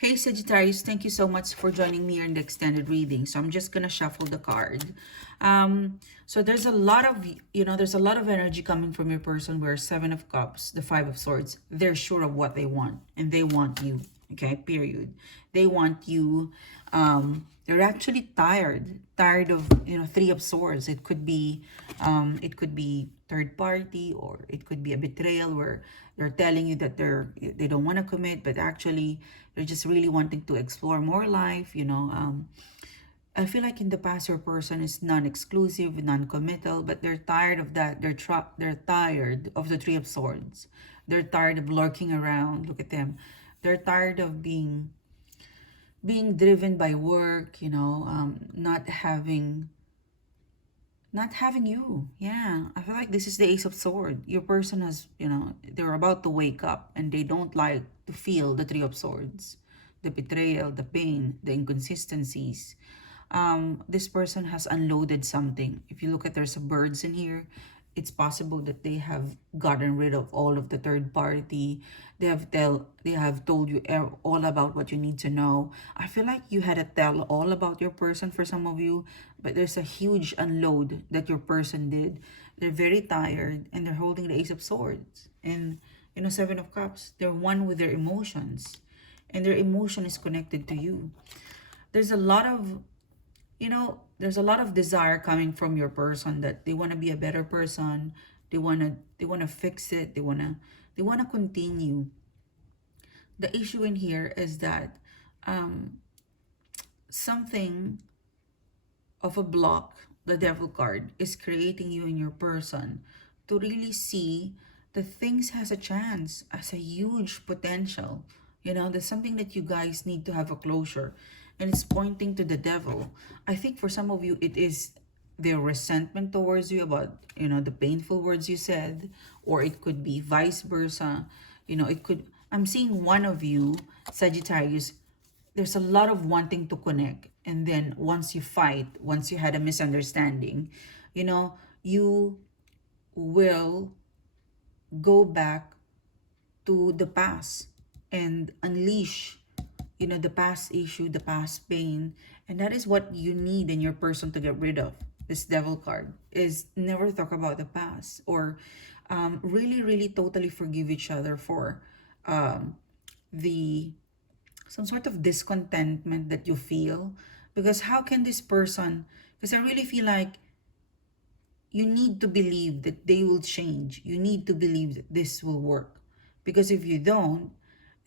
Hey Sagittarius, thank you so much for joining me here in the extended reading. So I'm just gonna shuffle the card. So there's a lot of, there's a lot of energy coming from your person where Seven of Cups, the Five of Swords, they're sure of what they want and they want you, okay, period. They want you, they're actually tired of, Three of Swords. It could be third party, or it could be a betrayal where they're telling you that they don't want to commit, but actually they're just really wanting to explore more life. I feel like in the past your person is non-exclusive, non-committal, but they're tired of that. They're tired of the Three of Swords. They're tired of lurking around. Look at them. They're tired of being driven by work, not having you. Yeah, I feel like this is the Ace of Sword. Your person has, they're about to wake up and they don't like to feel the Three of Swords, the betrayal, the pain, the inconsistencies. This person has unloaded something. If you look at, there's some birds in here. It's possible that they have gotten rid of all of the third party. They have told you all about what you need to know. I feel like you had to tell all about your person for some of you, but there's a huge unload that your person did. They're very tired and they're holding the Ace of Swords and Seven of Cups. They're one with their emotions, and their emotion is connected to you. There's a lot of there's a lot of desire coming from your person that they want to be a better person. They want to fix it. They want to continue. The issue in here is that um something of a block, the devil card, is creating you and your person to really see that things has a chance, as a huge potential. There's something that you guys need to have a closure, and it's pointing to the devil. I think for some of you it is their resentment towards you about the painful words you said, or it could be vice versa. I'm seeing one of you, Sagittarius, there's a lot of wanting to connect, and then once you fight, once you had a misunderstanding, you will go back to the past and unleash the past issue, the past pain. And that is what you need in your person to get rid of. This devil card is never talk about the past, or really really totally forgive each other for the some sort of discontentment that you feel. Because how can this person, because I really feel like you need to believe that they will change. You need to believe that this will work. Because if you don't,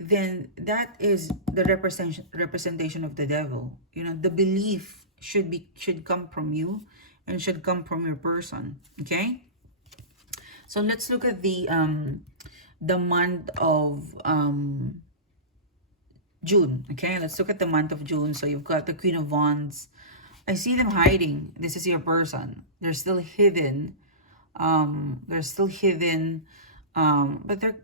then that is the representation of the devil. The belief should come from you and should come from your person. Okay? So let's look at the month of June. Okay, let's look at the month of June. So you've got the Queen of Wands. I see them hiding. This is your person. They're still hidden. But they're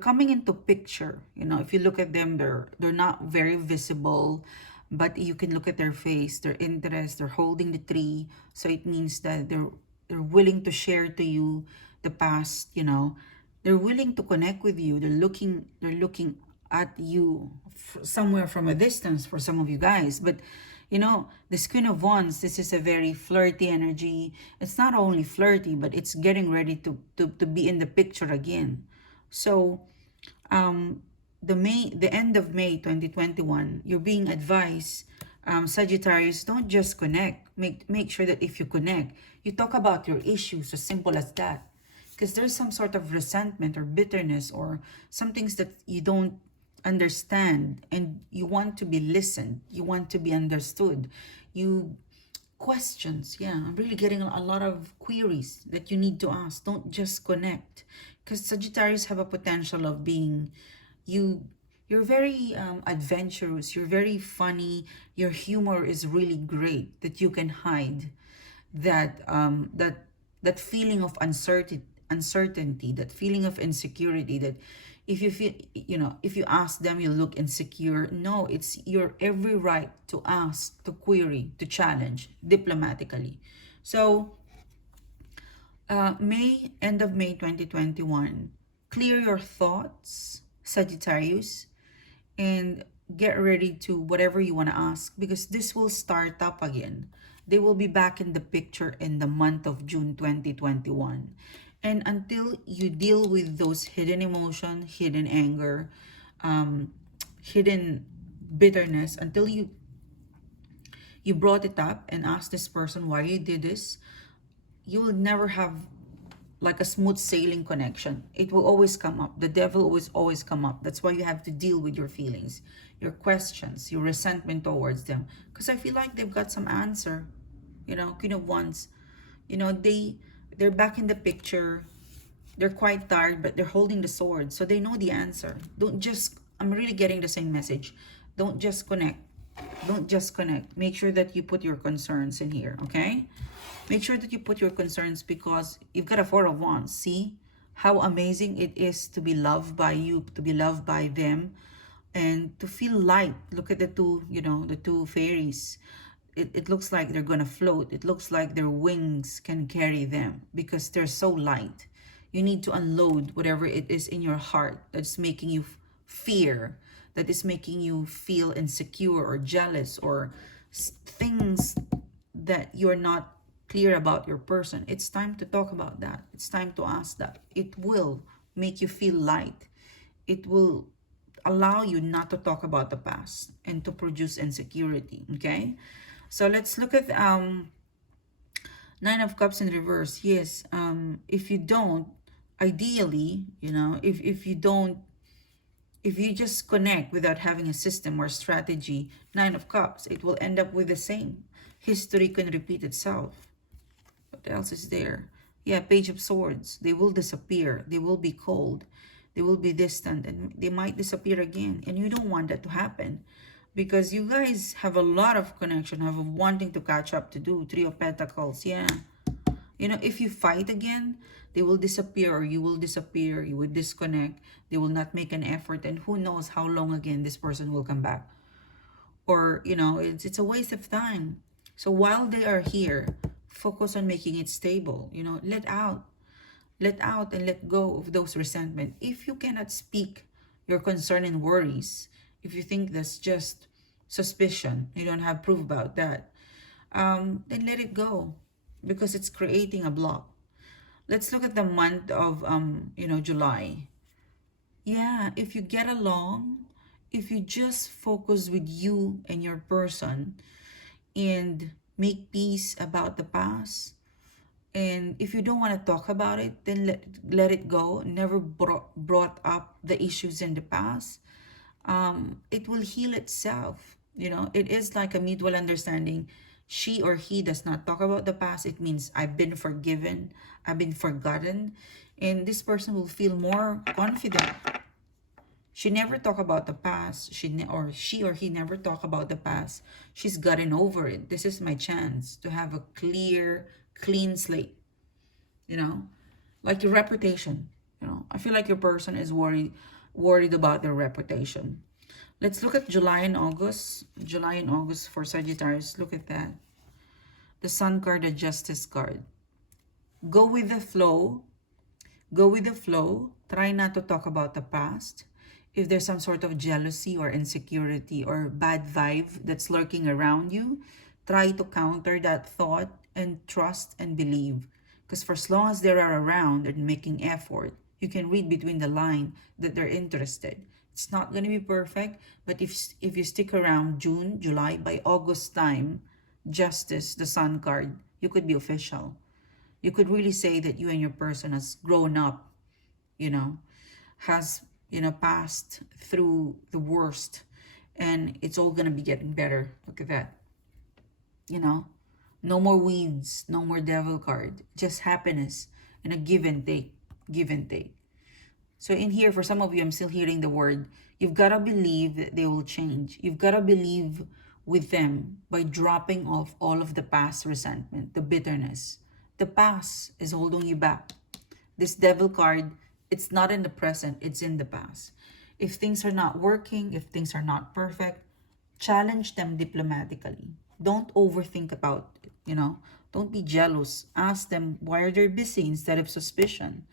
coming into picture. If you look at them, they're not very visible, but you can look at their face, their interest. They're holding the tree, so it means that they're willing to share to you the past. They're willing to connect with you. They're looking at you somewhere from a distance for some of you guys. But this Queen of Wands, this is a very flirty energy. It's not only flirty, but it's getting ready to be in the picture again. So the end of May 2021, you're being advised, Sagittarius, don't just connect. Make sure that if you connect, you talk about your issues, as simple as that. Because there's some sort of resentment or bitterness or some things that you don't understand, and you want to be listened, you want to be understood. You questions, yeah, I'm really getting a lot of queries that you need to ask. Don't just connect, because Sagittarius have a potential of being you're very adventurous, you're very funny, your humor is really great, that you can hide that feeling of uncertainty, that feeling of insecurity, that if you feel, if you ask them, you look insecure. No, it's your every right to ask, to query, to challenge diplomatically. So end of May 2021, clear your thoughts, Sagittarius, and get ready to whatever you want to ask, because this will start up again. They will be back in the picture in the month of June 2021. And until you deal with those hidden emotion, hidden anger, um, hidden bitterness, until you brought it up and asked this person why you did this, you will never have like a smooth sailing connection. It will always come up. The devil always come up. That's why you have to deal with your feelings, your questions, your resentment towards them. Because I feel like they've got some answer. You know, Queen of Wands, you know, they're back in the picture. They're quite tired, but they're holding the sword. So they know the answer. Don't just, I'm really getting the same message. Don't just connect. Don't just connect. Make sure that you put your concerns in here, okay? Make sure that you put your concerns, because you've got a Four of Wands. See how amazing it is to be loved by you, to be loved by them, and to feel light. Look at the two, you know, the two fairies. It looks like they're gonna float. It looks like their wings can carry them because they're so light. You need to unload whatever it is in your heart that's making you fear, that is making you feel insecure or jealous, or things that you're not clear about your person. It's time to talk about that. It's time to ask that. It will make you feel light. It will allow you not to talk about the past and to produce insecurity, okay? So let's look at Nine of Cups in reverse. Yes, if you don't, ideally, you know, if you don't, if you just connect without having a system or strategy, Nine of Cups, it will end up with the same. History can repeat itself. What else is there? Yeah, Page of Swords. They will disappear. They will be cold. They will be distant, and they might disappear again. And you don't want that to happen, because you guys have a lot of connection, have a wanting to catch up to do. Three of Pentacles. Yeah. You know, if you fight again, they will disappear, or you will disappear. You will disconnect. They will not make an effort. And who knows how long again this person will come back. Or, you know, it's a waste of time. So while they are here, focus on making it stable. You know, let out and let go of those resentment. If you cannot speak your concern and worries, if you think that's just suspicion, you don't have proof about that, then let it go, because it's creating a block. Let's look at the month of you know, July. Yeah, if you get along, if you just focus with you and your person and make peace about the past, and if you don't want to talk about it, then let it go. Never brought up the issues in the past. It will heal itself. You know, it is like a mutual understanding. She or he does not talk about the past. It means I've been forgiven, I've been forgotten, and this person will feel more confident. She never talk about the past. She or he never talk about the past. She's gotten over it. This is my chance to have a clear, clean slate. You know, like your reputation. You know, I feel like your person is worried about their reputation. Let's look at July and August. July and August for Sagittarius. Look at that. The Sun card, the Justice card. Go with the flow. Go with the flow. Try not to talk about the past. If there's some sort of jealousy or insecurity or bad vibe that's lurking around you, try to counter that thought and trust and believe. Because for as long as they are around and making effort, you can read between the line that they're interested. It's not going to be perfect, but if you stick around June, July, by August time, Justice, the Sun card, you could be official. You could really say that you and your person has grown up, you know, has, you know, passed through the worst, and it's all going to be getting better. Look at that. You know, no more weeds, no more devil card, just happiness and a give and take, give and take. So in here, for some of you, I'm still hearing the word, you've got to believe that they will change. You've got to believe with them by dropping off all of the past resentment, the bitterness. The past is holding you back. This devil card, it's not in the present, it's in the past. If things are not working, if things are not perfect, challenge them diplomatically. Don't overthink about it, you know. Don't be jealous. Ask them why are they busy instead of suspicion.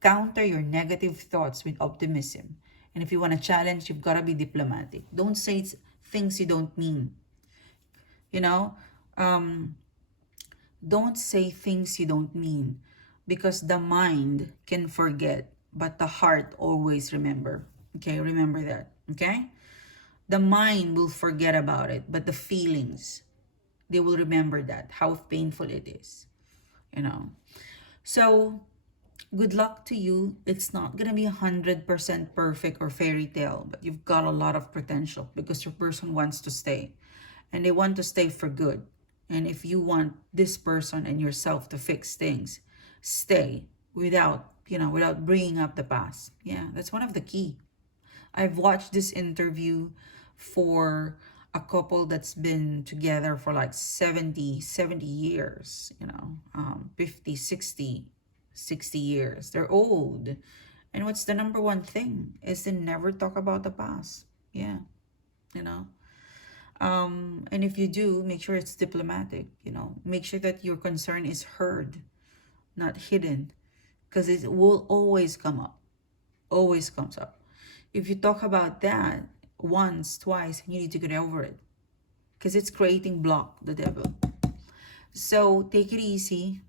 Counter your negative thoughts with optimism. And if you want to challenge, you've got to be diplomatic. Don't say things you don't mean. You know, um, don't say things you don't mean, because the mind can forget, but the heart always remember. Okay, remember that. Okay, the mind will forget about it, but the feelings, they will remember that, how painful it is. You know, so good luck to you. It's not gonna be 100% perfect or fairy tale, but you've got a lot of potential because your person wants to stay, and they want to stay for good. And if you want this person and yourself to fix things, stay without, without bringing up the past. Yeah, that's one of the key. I've watched this interview for a couple that's been together for like 70 years, 50, 60 years. They're old. And what's the number one thing is they never talk about the past. Yeah, you know. And if you do, make sure it's diplomatic, make sure that your concern is heard, not hidden, because it will always come up, always comes up. If you talk about that once, twice, you need to get over it, because it's creating block, the devil. So take it easy.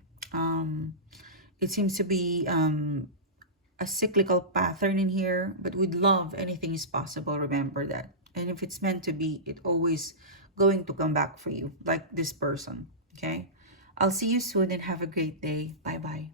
It seems to be a cyclical pattern in here, but with love, anything is possible. Remember that. And if it's meant to be, it always going to come back for you, like this person. Okay. I'll see you soon and have a great day. Bye bye.